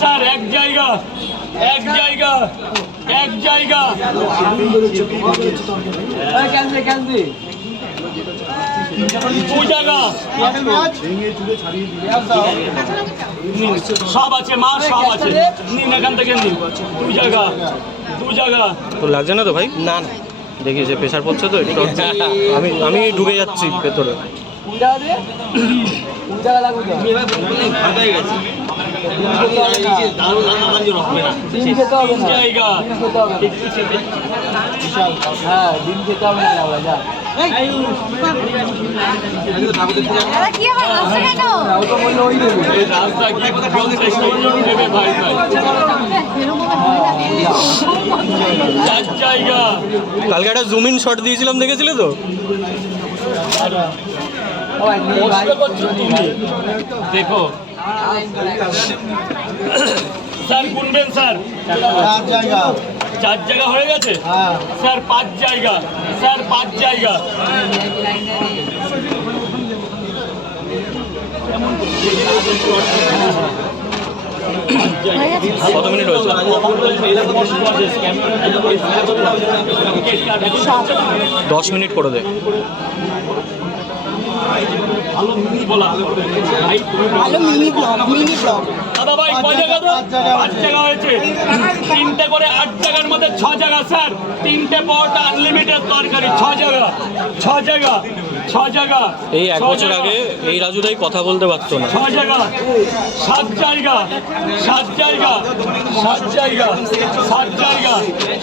Sir এক জায়গা এক জায়গা এক জায়গা দু জায়গা সব আছে মা সব আছে নিন এখান থেকে নিন দু জায়গা তো লাগছে না তো ভাই? না না, দেখি যে প্রেশার পড়ছে তো একটু আমি ঢুকে যাচ্ছি ভেতরে। কালকে একটা জুম ইন শট দিয়েছিলাম, দেখেছিলে তো? দেখো স্যার গুনবেন স্যার। 4 জায়গা হয়ে গেছে স্যার। 5 জায়গা স্যার, 5 জায়গা। কত মিনিট হয়েছে? 10 মিনিট করে দে। দাদা ভাই কয় জায়গা তো? 5 জায়গা হয়েছে। 3টে করে 8 জায়গার মধ্যে 6 জায়গা স্যার। 3টে পরোটা আনলিমিটেড তরকারি। 6 জায়গা 6 জায়গা 6 জায়গা। এই 1 বছর আগে এই রাজুদাই কথা বলতে পারতো না। 6 জায়গা 7 জায়গা 7 জায়গা 7 জায়গা 7 জায়গা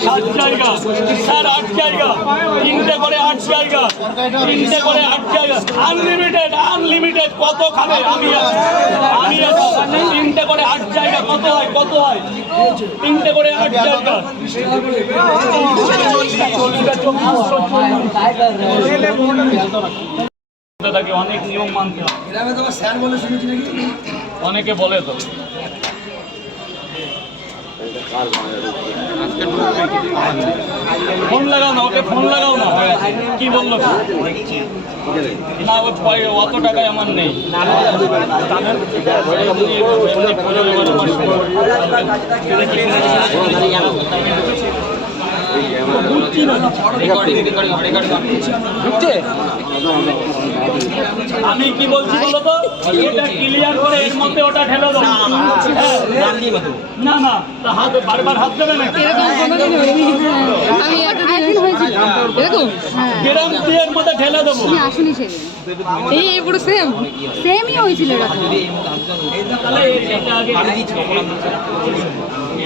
7 জায়গা স্যার। 8 জায়গা। 3টে করে 8 জায়গা। 3টে করে 8 জায়গা আনলিমিটেড। আনলিমিটেড কত খাবে? আমি আছি। 3টে করে 8 জায়গা কত হয়? কত হয়? 3টে করে 8 জায়গা। অনেক নিয়ম মানতে হয়। অনেকে বলে তো ফোন লাগাও না, ওকে ফোন লাগাও না। কি বললো না? অত টাকায় আমার নেই। আমি কি বলছি বলো তো? এটা ক্লিয়ার করে এর মধ্যে ওটা ঢেলে দেবো। না না, হাত বারবার হাত দেবে না। গ্রাম দিয়ে এর মধ্যে ঢেলে দেবো। এই পুরো সেমই হয়েছিল।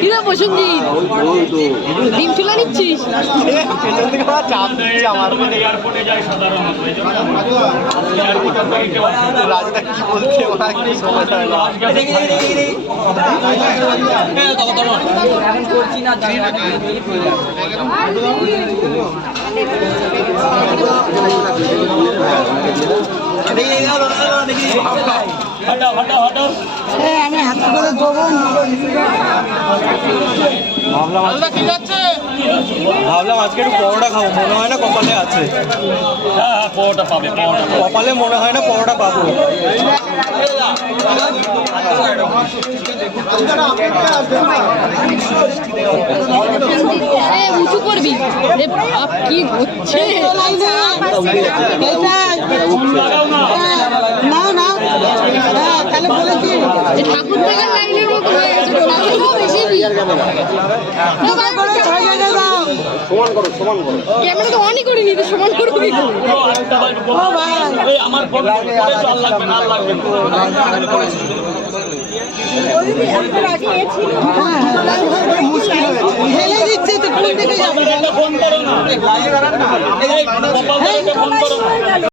কি না পছন্দ ডিম চুলা নিচ্ছিস? এয়ারপোর্টে যাই সাধারণত। আমি হাত করে দেবো। ভাবলাম আজকে একটু পরোটা খাবো, মনে হয় না কপালে আছে। হ্যাঁ পরোটা পাবে। কপালে মনে হয় না পরোটা পাবো। উঁচু করবি। কি হচ্ছে? না না তাহলে বলেছি ঠাকুর দেখার লাইনের মতো হয়ে গেছে। ক্যামেরা তো অনই করিনি, তো সমান করবো কি করে? আমার লাগবে না, লাগবে না। ঢেলে দিচ্ছে তো কোন দিকে যাবে? ফোন করো না।